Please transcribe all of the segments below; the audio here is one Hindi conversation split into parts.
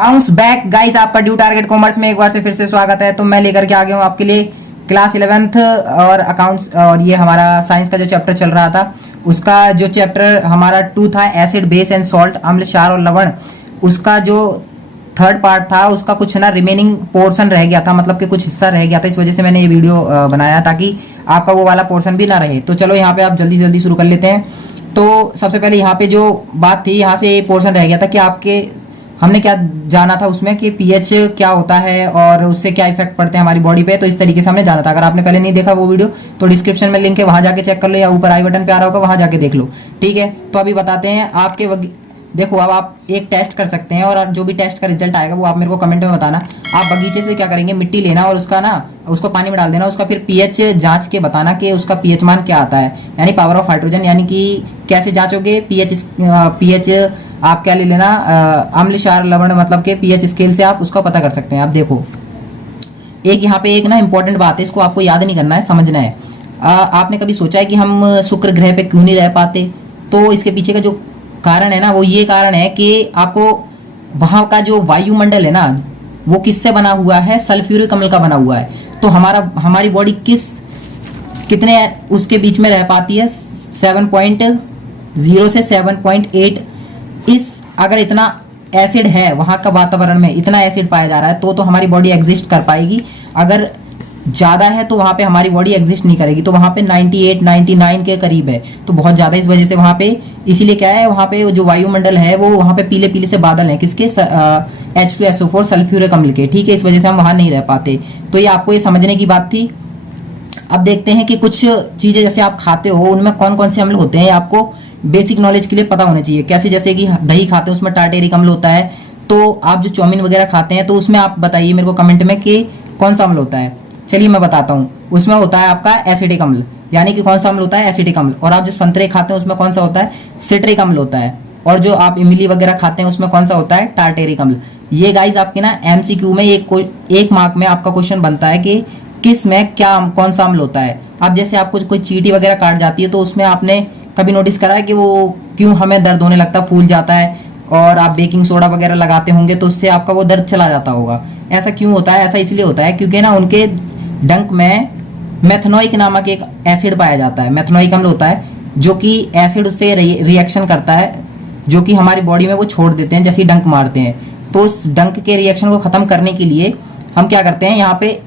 बाउंस बैक गाइस, आपका ड्यू टारगेट कॉमर्स में एक बार से फिर से स्वागत है। तो मैं लेकर के आ गया हूँ आपके लिए क्लास 11th और अकाउंट्स, और ये हमारा साइंस का जो चैप्टर चल रहा था उसका जो चैप्टर हमारा 2 था, एसिड बेस एंड सॉल्ट, अम्ल क्षार और लवण। उसका जो थर्ड पार्ट था उसका कुछ ना रिमेनिंग पोर्शन रह गया था, मतलब कि कुछ हिस्सा रह गया था। इस वजह से मैंने ये वीडियो बनाया ताकि आपका वो वाला पोर्शन भी ना रहे। तो चलो यहाँ पे आप जल्दी जल्दी शुरू कर लेते हैं। तो सबसे पहले यहाँ पे जो बात थी, यहाँ से ये पोर्शन रह गया था कि आपके हमने क्या जाना था उसमें कि पीएच क्या होता है और उससे क्या इफेक्ट पड़ते हैं हमारी बॉडी पे। तो इस तरीके से हमने जाना था। अगर आपने पहले नहीं देखा वो वीडियो तो डिस्क्रिप्शन में लिंक है, वहां जाके चेक कर लो, या ऊपर आई बटन पे आ रहा होगा वहां जाके देख लो। ठीक है, तो अभी बताते हैं आपके देखो, अब आप एक टेस्ट कर सकते हैं और जो भी टेस्ट का रिजल्ट आएगा वो आप मेरे को कमेंट में बताना। आप बगीचे से क्या करेंगे, मिट्टी लेना और उसको पानी में डाल देना, उसका फिर पीएच जांच के बताना कि उसका पीएच मान क्या आता है, यानी पावर ऑफ हाइड्रोजन। यानी कि कैसे जांचोगे, पीएच आप क्या ले लेना, अम्ल क्षार लवण, मतलब के पीएच स्केल से आप उसका पता कर सकते हैं। आप देखो, एक यहाँ पे एक ना इंपॉर्टेंट बात है, इसको आपको याद नहीं करना है, समझना है। आपने कभी सोचा है कि हम शुक्र ग्रह पे क्यों नहीं रह पाते? तो इसके पीछे का जो कारण है ना, वो ये कारण है कि आपको वहाँ का जो वायुमंडल है ना, वो किससे बना हुआ है? सल्फ्यूरिक अम्ल का बना हुआ है। तो हमारी बॉडी कितने उसके बीच में रह पाती है? 7.0 से 7.8। अगर इतना एसिड है वहाँ का वातावरण में, इतना एसिड पाया जा रहा है तो हमारी बॉडी एग्जिस्ट कर पाएगी। अगर ज़्यादा है तो वहाँ पे हमारी बॉडी एग्जिस्ट नहीं करेगी। तो वहाँ पे 98 99 के करीब है, तो बहुत ज़्यादा। इस वजह से वहाँ पे, इसीलिए क्या है, वहाँ पे जो वायुमंडल है वो वहाँ पे पीले पीले से बादल हैं, किसके? H2SO4 सल्फ्यूरिक अम्ल के। ठीक है, इस वजह से हम वहाँ नहीं रह पाते। तो ये आपको ये समझने की बात थी। अब देखते हैं कि कुछ चीज़ें जैसे आप खाते हो उनमें कौन कौन से अम्ल होते हैं, आपको बेसिक नॉलेज के लिए पता होना चाहिए। कैसे? जैसे कि दही खाते हैं उसमें टार्टेरिक अम्ल होता है। तो आप जो चाउमीन वगैरह खाते हैं तो उसमें आप बताइए मेरे को कमेंट में कि कौन सा अम्ल होता है। चलिए मैं बताता हूँ, उसमें होता है आपका एसिडिक अम्ल। यानी कि कौन सा अम्ल होता है? एसिडिक अम्ल। और आप जो संतरे खाते हैं उसमें कौन सा होता है? सिट्रिक अम्ल होता है। और जो आप इमली वगैरह खाते हैं उसमें कौन सा होता है? टार्टेरिक अम्ल। ये गाइज आपके ना एमसीक्यू में एक मार्क में आपका क्वेश्चन बनता है कि किस में क्या कौन सा अम्ल होता है। अब जैसे आपको कोई चींटी वगैरह काट जाती है तो उसमें आपने कभी नोटिस करा है कि वो क्यों हमें दर्द होने लगता, फूल जाता है, और आप बेकिंग सोडा वगैरह लगाते होंगे तो उससे आपका वो दर्द चला जाता होगा। ऐसा क्यों होता है? ऐसा इसलिए होता है क्योंकि ना उनके डंक में मेथनोइक नामक एक एसिड पाया जाता है, मेथनोइक अम्ल होता है, जो कि एसिड से रिएक्शन करता है, जो कि हमारी बॉडी में वो छोड़ देते हैं जैसे ही डंक मारते हैं। तो उस डंक के रिएक्शन को ख़त्म करने के लिए हम क्या करते हैं, यहाँ पे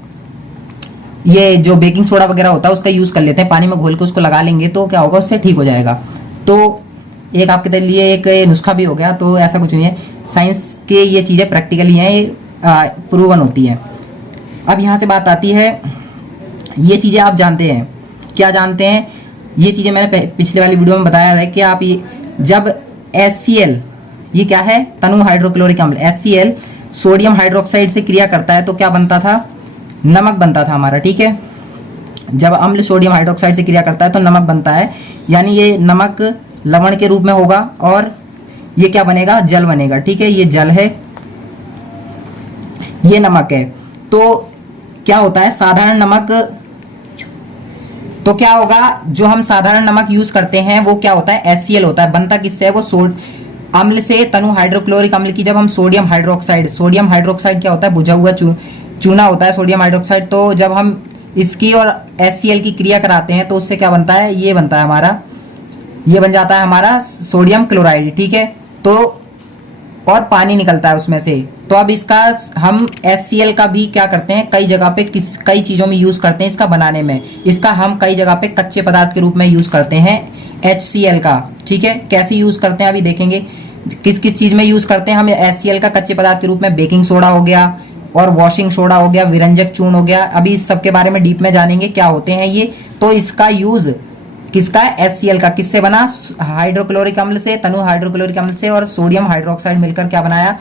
ये जो बेकिंग सोडा वगैरह होता है उसका यूज़ कर लेते हैं, पानी में घोल के उसको लगा लेंगे तो क्या होगा, उससे ठीक हो जाएगा। तो एक आपके लिए एक नुस्खा भी हो गया। तो ऐसा कुछ नहीं है, साइंस के ये चीज़ें प्रैक्टिकली हैं, ये प्रूवन होती हैं। अब यहाँ से बात आती है, ये चीज़ें आप जानते हैं, क्या जानते हैं? ये चीज़ें मैंने पिछले वाली वीडियो में बताया है कि आप ये जब HCl, ये क्या है? तनु हाइड्रोक्लोरिक अम्ल, HCl सोडियम हाइड्रोक्साइड से क्रिया करता है तो क्या बनता था? नमक बनता था हमारा। ठीक है, जब अम्ल सोडियम हाइड्रोक्साइड से क्रिया करता है तो नमक बनता है, यानी ये नमक लवण के रूप में होगा और ये क्या बनेगा? जल बनेगा। ठीक है, ये जल है, ये नमक है। तो क्या होता है? साधारण नमक, तो क्या होगा, जो हम साधारण नमक यूज करते हैं वो क्या होता है? HCl होता है। बनता किससे है? वो अम्ल से, तनु हाइड्रोक्लोरिक अम्ल की जब हम सोडियम हाइड्रोक्साइड क्या होता है? बुझा हुआ चूना होता है सोडियम हाइड्रोक्साइड। तो जब हम इसकी और HCl की क्रिया कराते हैं तो उससे क्या बनता है? ये बनता है हमारा, ये बन जाता है हमारा सोडियम क्लोराइड। ठीक है, तो और पानी निकलता है उसमें से। तो अब इसका हम HCl का भी क्या करते हैं, कई जगह पे कई चीज़ों में यूज़ करते हैं इसका बनाने में। इसका हम कई जगह पे कच्चे पदार्थ के रूप में यूज़ करते हैं HCl का। ठीक है, कैसे यूज़ करते हैं अभी देखेंगे, किस किस चीज़ में यूज़ करते हैं हम HCl का कच्चे पदार्थ के रूप में। बेकिंग सोडा हो गया और वॉशिंग सोडा हो गया, विरंजक चूर्ण हो गया। अभी इस सब के बारे में डीप में जानेंगे क्या होते हैं ये। तो इसका यूज़ किसका? HCl का। किससे बना? हाइड्रोक्लोरिक अम्ल से, तनु हाइड्रोक्लोरिक अम्ल से, और सोडियम हाइड्रोक्साइड मिलकर क्या बनाया?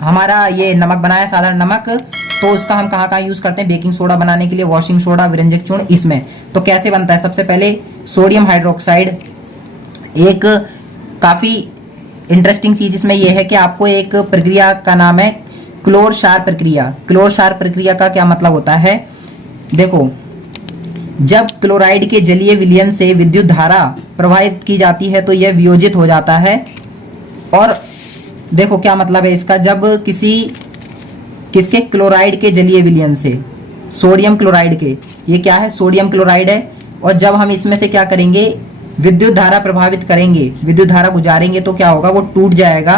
हमारा ये नमक बनाया, साधारण नमक। तो उसका हम कहाँ कहाँ यूज़ करते हैं? बेकिंग सोडा बनाने के लिए, वॉशिंग सोडा, विरंजक चूर्ण, इसमें। तो कैसे बनता है? सबसे पहले सोडियम हाइड्रोक्साइड, एक काफ़ी इंटरेस्टिंग चीज़ इसमें यह है कि आपको एक प्रक्रिया का नाम है क्लोर क्षार प्रक्रिया। क्लोर क्षार प्रक्रिया का क्या मतलब होता है? देखो, जब क्लोराइड के जलीय विलयन से विद्युत धारा प्रवाहित की जाती है तो यह वियोजित हो जाता है और देखो क्या मतलब है इसका, जब किसके क्लोराइड के जलीय विलयन से, सोडियम क्लोराइड के, ये क्या है सोडियम क्लोराइड है, और जब हम इसमें से क्या करेंगे विद्युत धारा प्रभावित करेंगे, विद्युत धारा गुजारेंगे तो क्या होगा, वो टूट जाएगा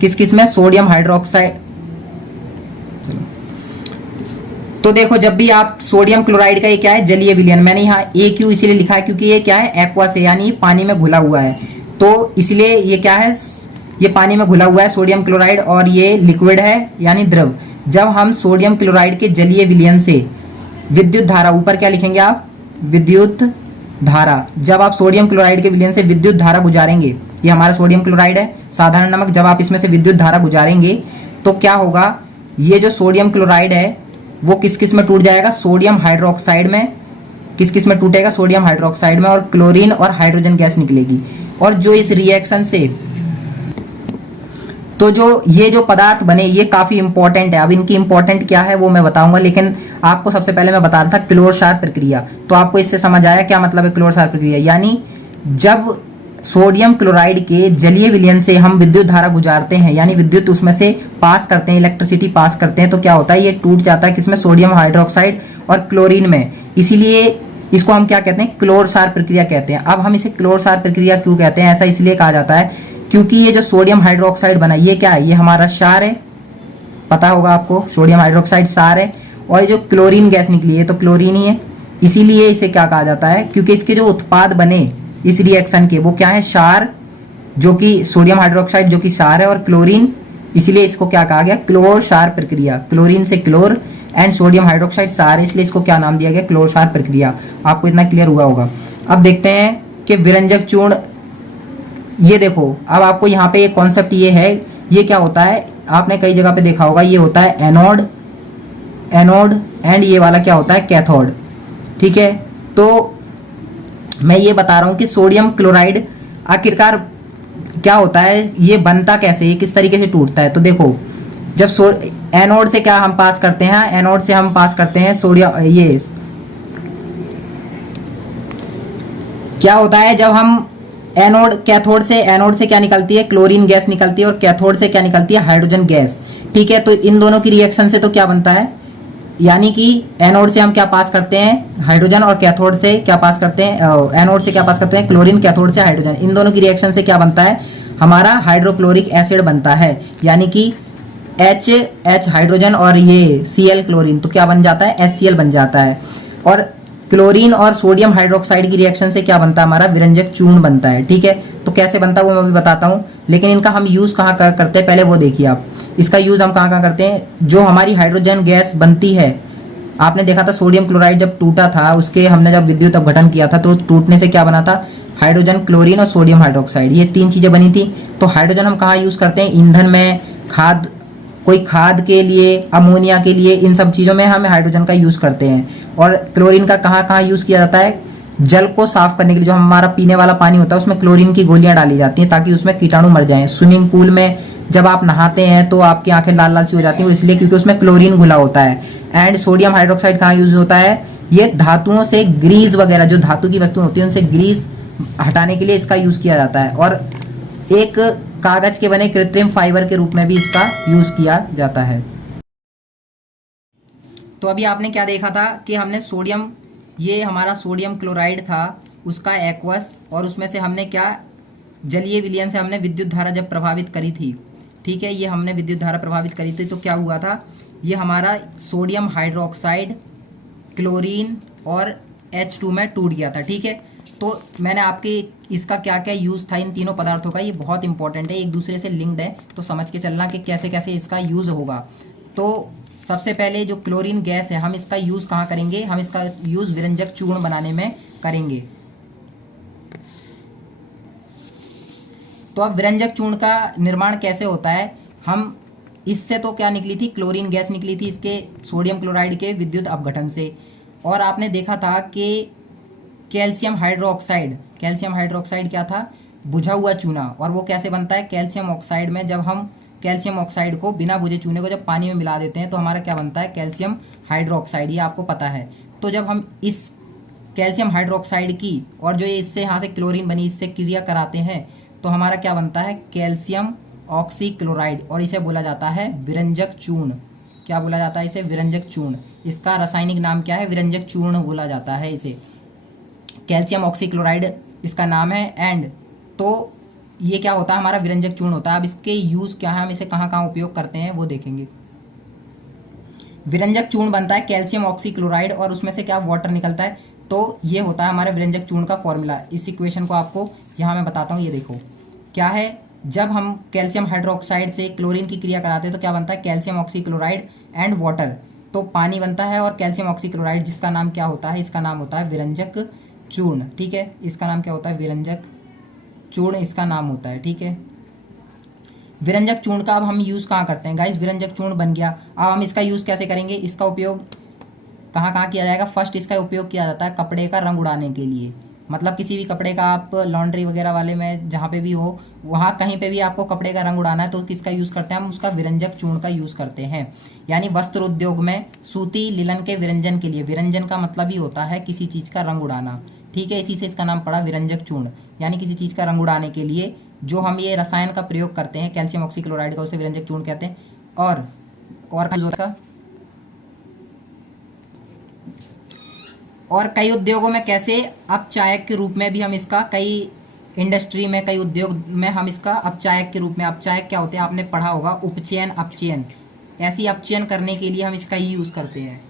किस किस में, सोडियम हाइड्रोक्साइड। तो देखो जब भी आप सोडियम क्लोराइड का ये क्या है जलीय विलयन, मैंने यहाँ AQ इसीलिए लिखा है क्योंकि ये क्या है एक्वा से यानी पानी में घुला हुआ है, तो इसलिए ये क्या है ये पानी में घुला हुआ है सोडियम क्लोराइड, और ये लिक्विड है यानी द्रव। जब हम सोडियम क्लोराइड के जलीय विलयन से विद्युत धारा, ऊपर क्या लिखेंगे आप विद्युत धारा, जब आप सोडियम क्लोराइड के विलयन से विद्युत धारा गुजारेंगे, ये हमारा सोडियम क्लोराइड है साधारण नमक, जब आप इसमें से विद्युत धारा गुजारेंगे तो क्या होगा, ये जो सोडियम क्लोराइड है वो किस किस में टूट जाएगा, सोडियम हाइड्रोक्साइड में, किस किस में टूटेगा, सोडियम हाइड्रोक्साइड में, और क्लोरीन और हाइड्रोजन गैस निकलेगी। और जो इस रिएक्शन से तो ये जो पदार्थ बने ये काफी इंपॉर्टेंट है। अब इनकी इंपॉर्टेंट क्या है वो मैं बताऊंगा, लेकिन आपको सबसे पहले मैं बता रहा था क्लोर-क्षार प्रक्रिया, तो आपको इससे समझ आया क्या मतलब है क्लोर-क्षार प्रक्रिया, यानी जब सोडियम क्लोराइड के जलीय विलयन से हम विद्युत धारा गुजारते हैं, यानी विद्युत उसमें से पास करते हैं, इलेक्ट्रिसिटी पास करते हैं, तो क्या होता है ये टूट जाता है किसमें, सोडियम हाइड्रोक्साइड और क्लोरीन में, इसीलिए इसको हम क्या कहते हैं क्लोर-क्षार प्रक्रिया कहते हैं। अब हम इसे क्लोर-क्षार प्रक्रिया क्यों कहते हैं, ऐसा इसलिए कहा जाता है क्योंकि ये जो सोडियम हाइड्रोक्साइड बना ये क्या है, ये हमारा क्षार है, पता होगा आपको सोडियम हाइड्रोक्साइड क्षार है, और ये जो क्लोरीन गैस निकली है तो क्लोरीन ही है, इसीलिए इसे क्या कहा जाता है, क्योंकि इसके जो उत्पाद बने इस रिएक्शन के वो क्या है क्षार, जो कि सोडियम हाइड्रोक्साइड जो कि क्षार है, और क्लोरीन, इसीलिए इसको क्या कहा गया क्लोर-क्षार प्रक्रिया, क्लोरीन से क्लोर एंड सोडियम हाइड्रोक्साइड क्षार, इसलिए इसको क्या नाम दिया गया क्लोर-क्षार प्रक्रिया। आपको इतना क्लियर हुआ होगा। अब देखते हैं कि विरंजक चूर्ण, ये देखो अब आपको यहाँ पे एक कॉन्सेप्ट ये है, ये क्या होता है आपने कई जगह पे देखा होगा, ये होता है एनोड एंड ये वाला क्या होता है कैथोड, ठीक है। तो मैं ये बता रहा हूँ कि सोडियम क्लोराइड आखिरकार क्या होता है, ये बनता कैसे, ये किस तरीके से टूटता है। तो देखो जब एनोड से क्या हम पास करते हैं, एनोड से हम पास करते हैं सोडियम, ये क्या होता है जब हम एनोड, कैथोड से, एनोड से क्या निकलती है क्लोरीन गैस निकलती है, और कैथोड से क्या निकलती है हाइड्रोजन गैस, ठीक है। तो इन दोनों की रिएक्शन से तो क्या बनता है, यानी कि एनोड से हम क्या पास करते हैं हाइड्रोजन, और कैथोड से क्या पास करते हैं, एनोड से क्या पास करते हैं क्लोरीन, कैथोड से हाइड्रोजन, इन दोनों की रिएक्शन से क्या बनता है हमारा हाइड्रोक्लोरिक एसिड बनता है, यानी कि H हाइड्रोजन और ये Cl क्लोरीन, तो क्या बन जाता है HCl बन जाता है। और क्लोरीन और सोडियम हाइड्रोक्साइड की रिएक्शन से क्या बनता है हमारा विरंजक चूर्ण बनता है, ठीक है। तो कैसे बनता है वो मैं भी बताता हूँ, लेकिन इनका हम यूज़ कहाँ करते हैं पहले वो देखिए आप, इसका यूज़ हम कहाँ करते हैं, जो हमारी हाइड्रोजन गैस बनती है, आपने देखा था सोडियम क्लोराइड जब टूटा था उसके हमने जब विद्युत अपघटन किया था तो टूटने से क्या बना था हाइड्रोजन, क्लोरीन और सोडियम हाइड्रोक्साइड, ये तीन चीज़ें बनी थी। तो हाइड्रोजन हम कहाँ यूज़ करते हैं, ईंधन में, खाद, कोई खाद के लिए, अमोनिया के लिए, इन सब चीज़ों में हम हाइड्रोजन का यूज़ करते हैं। और क्लोरीन का कहाँ कहाँ यूज़ किया जाता है, जल को साफ करने के लिए, जो हमारा पीने वाला पानी होता है उसमें क्लोरीन की गोलियां डाली जाती हैं ताकि उसमें कीटाणु मर जाएं। स्विमिंग पूल में जब आप नहाते हैं तो आपकी आंखें लाल लाल सी हो जाती हैं, इसलिए क्योंकि उसमें क्लोरीन घुला होता है। एंड सोडियम हाइड्रोक्साइड कहाँ यूज होता है, ये धातुओं से ग्रीस वगैरह, जो धातु की वस्तुएं होती हैं उनसे ग्रीस हटाने के लिए इसका यूज किया जाता है, और एक कागज के बने कृत्रिम फाइबर के रूप में भी इसका यूज किया जाता है। तो अभी आपने क्या देखा था कि हमने सोडियम, ये हमारा सोडियम क्लोराइड था उसका एक्वस, और उसमें से हमने क्या जलीय विलयन से हमने विद्युत धारा जब प्रभावित करी थी, ठीक है, ये हमने विद्युत धारा प्रभावित करी थी, तो क्या हुआ था, ये हमारा सोडियम हाइड्रोक्साइड, क्लोरीन और H2 में टूट गया था, ठीक है। तो मैंने आपके इसका क्या क्या यूज़ था इन तीनों पदार्थों का, ये बहुत इंपॉर्टेंट है, एक दूसरे से लिंक्ड है, तो समझ के चलना कि कैसे कैसे इसका यूज़ होगा। तो सबसे पहले जो क्लोरीन गैस है हम इसका यूज़ कहाँ करेंगे, हम इसका यूज़ विरंजक चूर्ण बनाने में करेंगे। तो अब विरंजक चूर्ण का निर्माण कैसे होता है, हम इससे तो क्या निकली थी, क्लोरीन गैस निकली थी इसके सोडियम क्लोराइड के विद्युत अपघटन से, और आपने देखा था कि कैल्शियम हाइड्रोक्साइड क्या था, बुझा हुआ चूना, और वो कैसे बनता है कैल्शियम ऑक्साइड में, जब हम कैल्शियम ऑक्साइड को बिना बुझे चूने को जब पानी में मिला देते हैं तो हमारा क्या बनता है कैल्शियम हाइड्रोक्साइड, ये आपको पता है। तो जब हम इस कैल्शियम हाइड्रोक्साइड की और जो ये इससे यहाँ से क्लोरीन बनी इससे क्रिया कराते हैं तो हमारा क्या बनता है कैल्शियम ऑक्सीक्लोराइड और इसे बोला जाता है विरंजक चूर्ण। क्या बोला जाता है इसे? विरंजक चूर्ण। इसका रासायनिक नाम क्या है? विरंजक चूर्ण बोला जाता है इसे। कैल्शियम ऑक्सीक्लोराइड इसका नाम है। एंड तो ये क्या होता है? हमारा विरंजक चूर्ण होता है। अब इसके यूज़ क्या है, हम इसे कहाँ कहाँ उपयोग करते हैं वो देखेंगे। विरंजक चूर्ण बनता है कैल्शियम ऑक्सीक्लोराइड और उसमें से क्या वाटर निकलता है। तो ये होता है हमारे विरंजक चूर्ण का फॉर्मूला। इस इक्वेशन को आपको यहाँ मैं बताता हूँ। ये देखो क्या है, जब हम कैल्शियम हाइड्रोक्साइड से क्लोरीन की क्रिया कराते हैं तो क्या बनता है? Calcium oxychloride and water. तो पानी बनता है और कैल्शियम ऑक्सीक्लोराइड जिसका नाम क्या होता है? इसका नाम होता है विरंजक चूर्ण। ठीक है, इसका नाम क्या होता है? विरंजक चूर्ण इसका नाम होता है। ठीक है, विरंजक चूर्ण का अब हम यूज़ कहाँ करते हैं गाइस? विरंजक चूर्ण बन गया। अब हम इसका यूज़ कैसे करेंगे? इसका उपयोग कहाँ कहाँ किया जाएगा? फर्स्ट इसका उपयोग किया जाता है कपड़े का रंग उड़ाने के लिए। मतलब किसी भी कपड़े का आप लॉन्ड्री वगैरह वाले में जहाँ पे भी हो, वहाँ कहीं पे भी आपको कपड़े का रंग उड़ाना है तो किसका यूज़ करते हैं? हम उसका विरंजक चूर्ण का यूज़ करते हैं। यानी वस्त्र उद्योग में सूती लिनन के विरंजन के लिए, विरंजन का मतलब ही होता है किसी चीज़ का रंग उड़ाना। ठीक है, इसी से इसका नाम पड़ा विरंजक चूर्ण। यानी किसी चीज़ का रंग उड़ाने के लिए जो हम ये रसायन का प्रयोग करते हैं कैल्शियम ऑक्सीक्लोराइड का, उसे विरंजक चूर्ण कहते हैं। और और कई उद्योगों में कैसे अपचायक के रूप में भी हम इसका, कई इंडस्ट्री में, कई उद्योग में हम इसका अपचायक के रूप में, अपचायक क्या होते हैं आपने पढ़ा होगा? उपचयन, अपचयन। ऐसी अपचयन करने के लिए हम इसका ही यूज़ करते हैं।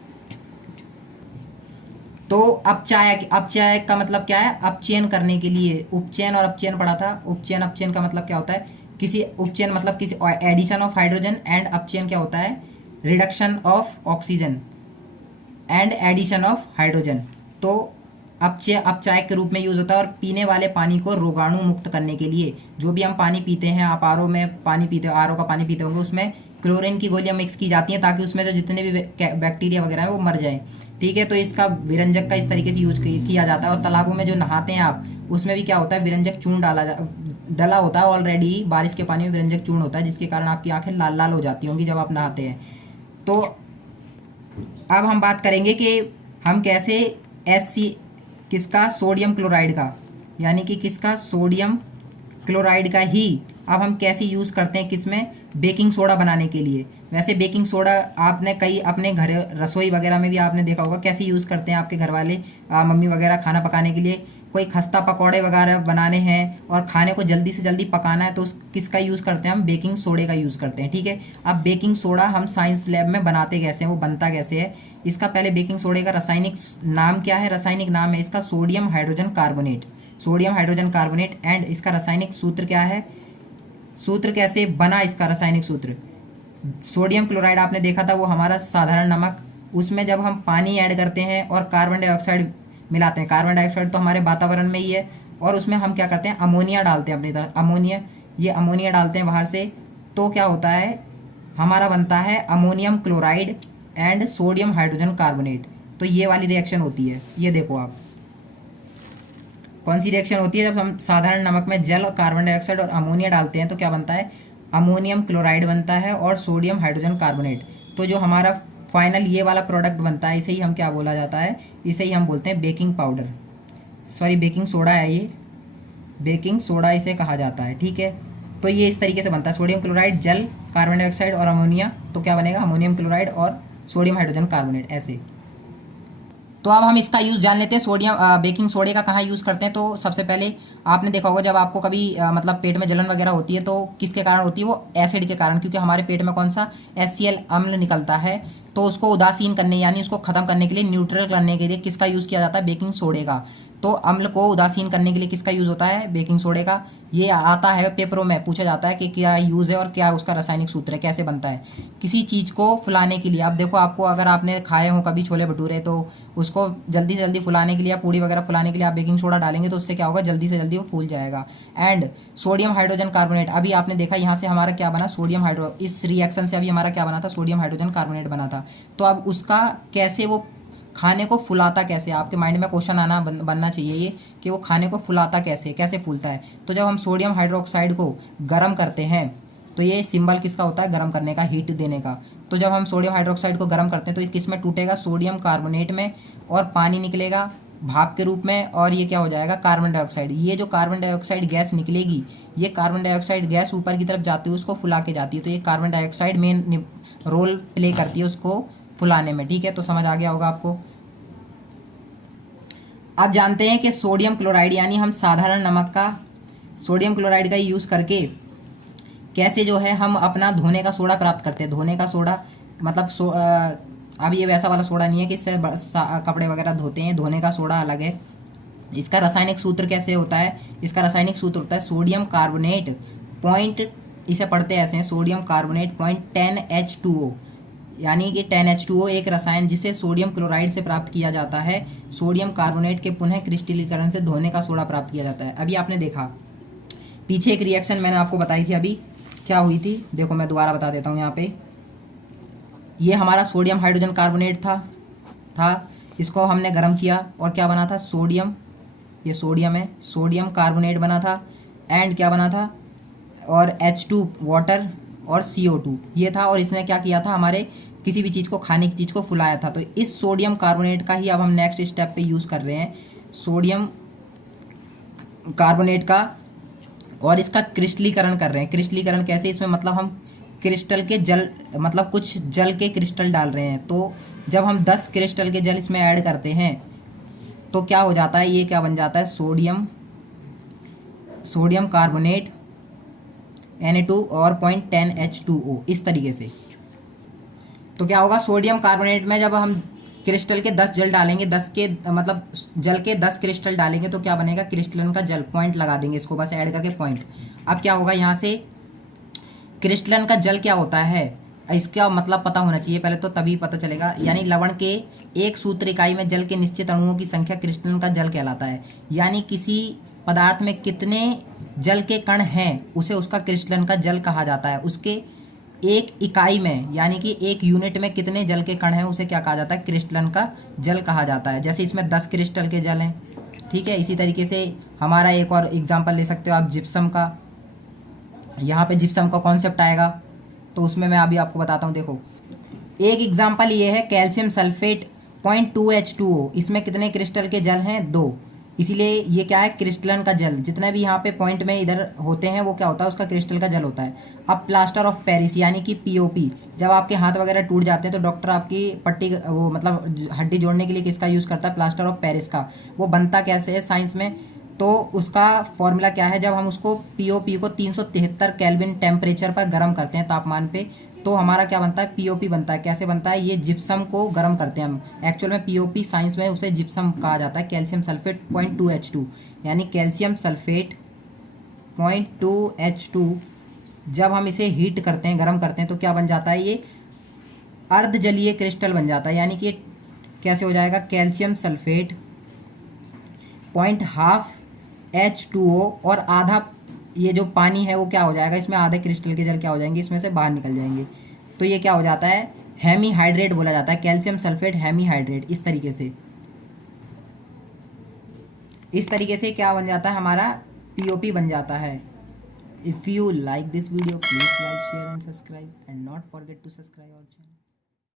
तो अपचायक, अपचायक का मतलब क्या है? अपचयन करने के लिए। उपचयन और अपचयन पढ़ा था। उपचयन अपचयन का मतलब क्या होता है? किसी उपचयन मतलब किसी एडिशन ऑफ हाइड्रोजन, एंड अपचयन क्या होता है? Reduction of oxygen and addition of hydrogen. तो अपचायक के रूप में यूज होता है। और पीने वाले पानी को रोगाणु मुक्त करने के लिए, जो भी हम पानी पीते हैं, आप आरओ में पानी पीते हो, आरओ का पानी पीते होंगे, उसमें क्लोरीन की गोलियां मिक्स की जाती हैं ताकि उसमें जो जितने भी बैक्टीरिया वगैरह हैं वो मर जाएं। ठीक है, तो इसका विरंजक का इस तरीके से यूज किया जाता है। और तालाबों में जो नहाते हैं आप, उसमें भी क्या होता है? विरंजक चूर्ण डला होता है ऑलरेडी। बारिश के पानी में विरंजक चूर्ण होता है जिसके कारण आपकी आंखें लाल लाल हो जाती होंगी जब आप नहाते हैं। तो अब हम बात करेंगे कि हम कैसे किसका? सोडियम क्लोराइड का, यानी कि किसका? सोडियम क्लोराइड का ही अब हम कैसे यूज़ करते हैं? किसमें? बेकिंग सोडा बनाने के लिए। वैसे बेकिंग सोडा आपने कई अपने घर रसोई वगैरह में भी आपने देखा होगा कैसे यूज़ करते हैं आपके घर वाले, मम्मी वगैरह खाना पकाने के लिए। कोई खस्ता पकौड़े वगैरह बनाने हैं और खाने को जल्दी से जल्दी पकाना है तो किसका यूज़ करते हैं? हम बेकिंग सोडे का यूज़ करते हैं। ठीक है, अब बेकिंग सोडा हम साइंस लैब में बनाते कैसे हैं, वो बनता कैसे है? इसका पहले बेकिंग सोडे का रासायनिक नाम क्या है? रासायनिक नाम है इसका sodium hydrogen carbonate. Sodium hydrogen carbonate. And इसका रासायनिक सूत्र क्या है? सूत्र कैसे बना इसका रासायनिक सूत्र? सोडियम क्लोराइड आपने देखा था, वो हमारा साधारण नमक, उसमें जब हम पानी ऐड करते हैं और कार्बन डाइऑक्साइड मिलाते हैं, कार्बन डाइऑक्साइड तो हमारे वातावरण में ही है, और उसमें हम क्या करते हैं? अमोनिया डालते हैं अपनी तरफ। अमोनिया, ये अमोनिया डालते हैं बाहर से, तो क्या होता है? हमारा बनता है ammonium chloride and sodium hydrogen carbonate. तो ये वाली रिएक्शन होती है। ये देखो आप, कौन सी रिएक्शन होती है? जब हम साधारण नमक में जल, कार्बन डाइऑक्साइड और अमोनिया डालते हैं तो क्या बनता है? अमोनियम क्लोराइड बनता है और सोडियम हाइड्रोजन कार्बोनेट। तो जो हमारा फाइनल ये वाला प्रोडक्ट बनता है, इसे ही हम क्या बोला जाता है? इसे ही हम बोलते हैं baking powder. Sorry, baking soda है ये, बेकिंग सोडा इसे कहा जाता है। ठीक है, तो ये इस तरीके से बनता है। सोडियम क्लोराइड, जल, कार्बन डाइऑक्साइड और अमोनिया, तो क्या बनेगा? अमोनियम क्लोराइड और सोडियम हाइड्रोजन कार्बोनेट, ऐसे। तो अब हम इसका यूज़ जान लेते हैं। सोडियम बेकिंग सोडे का कहाँ यूज़ करते हैं? तो सबसे पहले आपने देखा होगा जब आपको कभी मतलब पेट में जलन वगैरह होती है तो किसके कारण होती है? वो एसिड के कारण, क्योंकि हमारे पेट में कौन सा? HCl अम्ल निकलता है। तो उसको उदासीन करने, यानी उसको ख़त्म करने के लिए, न्यूट्रल करने के लिए किसका यूज़ किया जाता है? बेकिंग सोडे का। तो अम्ल को उदासीन करने के लिए किसका यूज़ होता है? बेकिंग सोडे का। ये आता है पेपरों में, पूछा जाता है कि क्या यूज़ है और क्या उसका रासायनिक सूत्र है, कैसे बनता है। किसी चीज़ को फुलाने के लिए, आप देखो, आपको अगर आपने खाए हो कभी छोले भटूरे, तो उसको जल्दी से जल्दी फुलाने के लिए, पूड़ी वगैरह फुलाने के लिए आप बेकिंग सोडा डालेंगे तो उससे क्या होगा? जल्दी से जल्दी वो फूल जाएगा। एंड सोडियम हाइड्रोजन कार्बोनेट, अभी आपने देखा यहाँ से हमारा क्या बना? सोडियम हाइड्रो, इस रिएक्शन से अभी हमारा क्या बना था? सोडियम हाइड्रोजन कार्बोनेट बना था। तो अब उसका कैसे, वो खाने को फुलाता कैसे? आपके माइंड में क्वेश्चन आना बनना चाहिए ये, कि वो खाने को फुलाता कैसे, कैसे फूलता है? तो जब हम सोडियम हाइड्रोक्साइड को गर्म करते हैं, तो ये सिंबल किसका होता है? गर्म करने का, हीट देने का। तो जब हम सोडियम हाइड्रोक्साइड को गर्म करते हैं तो ये किस में टूटेगा? सोडियम कार्बोनेट में, और पानी निकलेगा भाप के रूप में, और ये क्या हो जाएगा? Carbon dioxide. ये जो कार्बन डाइऑक्साइड गैस निकलेगी, ये कार्बन डाइऑक्साइड गैस ऊपर की तरफ जाती है उसको फुला के जाती है, तो ये carbon dioxide main role play करती है उसको फुलाने में। ठीक है, तो समझ आ गया होगा आपको। अब जानते हैं कि सोडियम क्लोराइड यानी हम साधारण नमक का, सोडियम क्लोराइड का यूज़ करके कैसे जो है हम अपना धोने का सोडा प्राप्त करते हैं। धोने का सोडा मतलब अब ये वैसा वाला सोडा नहीं है कि इससे कपड़े वगैरह धोते हैं, धोने का सोडा अलग है। इसका रासायनिक सूत्र कैसे होता है, इसका रासायनिक सूत्र होता है सोडियम कार्बोनेट पॉइंट, इसे पढ़ते ऐसे हैं, सोडियम कार्बोनेट 0.10H2O, यानी कि 10H2O एक रसायन जिसे सोडियम क्लोराइड से प्राप्त किया जाता है। सोडियम कार्बोनेट के पुनः क्रिस्टलीकरण से धोने का सोडा प्राप्त किया जाता है। अभी आपने देखा पीछे एक रिएक्शन मैंने आपको बताई थी, अभी क्या हुई थी, देखो मैं दोबारा बता देता हूँ। यहाँ पे ये हमारा सोडियम हाइड्रोजन कार्बोनेट था, इसको हमने गर्म किया और क्या बना था, सोडियम, ये सोडियम है, सोडियम कार्बोनेट बना था, एंड क्या बना था, और H2 वाटर और CO2 ये था। और इसने क्या किया था, हमारे किसी भी चीज़ को, खाने की चीज़ को फुलाया था। तो इस सोडियम कार्बोनेट का ही अब हम नेक्स्ट स्टेप पे यूज़ कर रहे हैं, सोडियम कार्बोनेट का, और इसका क्रिस्टलीकरण कर रहे हैं। क्रिस्टलीकरण कैसे, इसमें मतलब हम क्रिस्टल के जल, मतलब कुछ जल के क्रिस्टल डाल रहे हैं। तो जब हम 10 क्रिस्टल के जल इसमें ऐड करते हैं तो क्या हो जाता है, ये क्या बन जाता है, सोडियम कार्बोनेट Na2 और 0.10H2O इस तरीके से। तो क्या होगा, सोडियम कार्बोनेट में जब हम क्रिस्टल के 10 जल डालेंगे, 10 के मतलब जल के 10 क्रिस्टल डालेंगे तो क्या बनेगा, क्रिस्टलन का जल, पॉइंट लगा देंगे इसको बस ऐड करके पॉइंट। अब क्या होगा, यहाँ से क्रिस्टलन का जल क्या होता है, इसका मतलब पता होना चाहिए पहले, तो तभी पता चलेगा। यानी लवण के एक सूत्र इकाई में जल के निश्चित अणुओं की संख्या क्रिस्टलन का जल कहलाता है। यानी किसी पदार्थ में कितने जल के कण हैं उसे उसका क्रिस्टलन का जल कहा जाता है। उसके एक इकाई में यानी कि एक यूनिट में कितने जल के कण हैं उसे क्या कहा जाता है, क्रिस्टलन का जल कहा जाता है। जैसे इसमें 10 क्रिस्टल के जल हैं, ठीक है। इसी तरीके से हमारा एक और एग्जांपल ले सकते हो आप जिप्सम का। यहाँ पे जिप्सम का कॉन्सेप्ट आएगा तो उसमें मैं अभी आपको बताता हूँ। देखो एक एग्जांपल ये है कैल्शियम सल्फेट 0.2H2O, इसमें कितने क्रिस्टल के जल हैं, 2, इसीलिए ये क्या है, क्रिस्टलन का जल। जितने भी यहाँ पे पॉइंट में इधर होते हैं वो क्या होता है, उसका क्रिस्टल का जल होता है। अब प्लास्टर ऑफ पेरिस यानी कि POP, जब आपके हाथ वगैरह टूट जाते हैं तो डॉक्टर आपकी पट्टी, वो मतलब हड्डी जोड़ने के लिए किसका यूज़ करता है, प्लास्टर ऑफ पेरिस का। वो बनता कैसे है साइंस में, तो उसका फॉर्मूला क्या है, जब हम उसको POP को 373 केल्विन टेम्परेचर पर गर्म करते हैं, तापमान पे, तो हमारा क्या बनता है, POP बनता है। कैसे बनता है, ये जिप्सम को गर्म करते हैं हम। एक्चुअल में POP साइंस में उसे जिप्सम कहा जाता है, कैल्शियम सल्फेट 0.2H2, यानी कैल्शियम सल्फेट 0.2H2 जब हम इसे हीट करते हैं, गर्म करते हैं, तो क्या बन जाता है, ये अर्धजलीय क्रिस्टल बन जाता है। यानी कि कैसे हो जाएगा, कैल्शियम सल्फेट 0.5H2O और आधा ये जो पानी है वो क्या हो जाएगा, इसमें आधे क्रिस्टल के जल क्या हो जाएंगे, इसमें से बाहर निकल जाएंगे। तो ये क्या हो जाता है, हेमीहाइड्रेट बोला जाता है, कैल्शियम सल्फेट हेमीहाइड्रेट। इस तरीके से क्या बन जाता है, हमारा POP बन जाता है। If you like this video please like, share and subscribe and not forget to subscribe our channel.